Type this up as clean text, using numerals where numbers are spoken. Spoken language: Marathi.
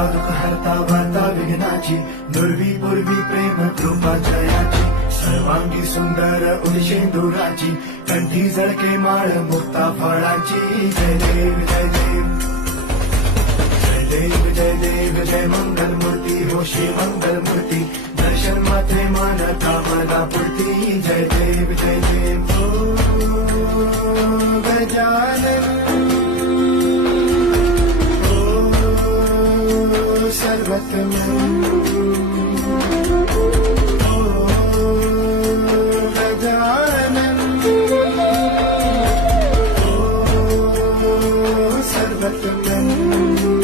हरता दुःख हरता वार्ता विघ्नाची, दुर्वी पूर्वी प्रेम कृपा जयाची, सर्वांगी सुंदर उदिशेंदुराची, कंठी जळके माळ मुक्ता फळाची. जय देव जय देव जय देव जय देव जय मंगल मूर्ती हो श्री मंगल मूर्ती, दर्शन मात्रे मान कामना पूर्ती. जय देव जय देव ओ गजानन ओ सर्वतमन ओ गजानन ओ सर्वतमन.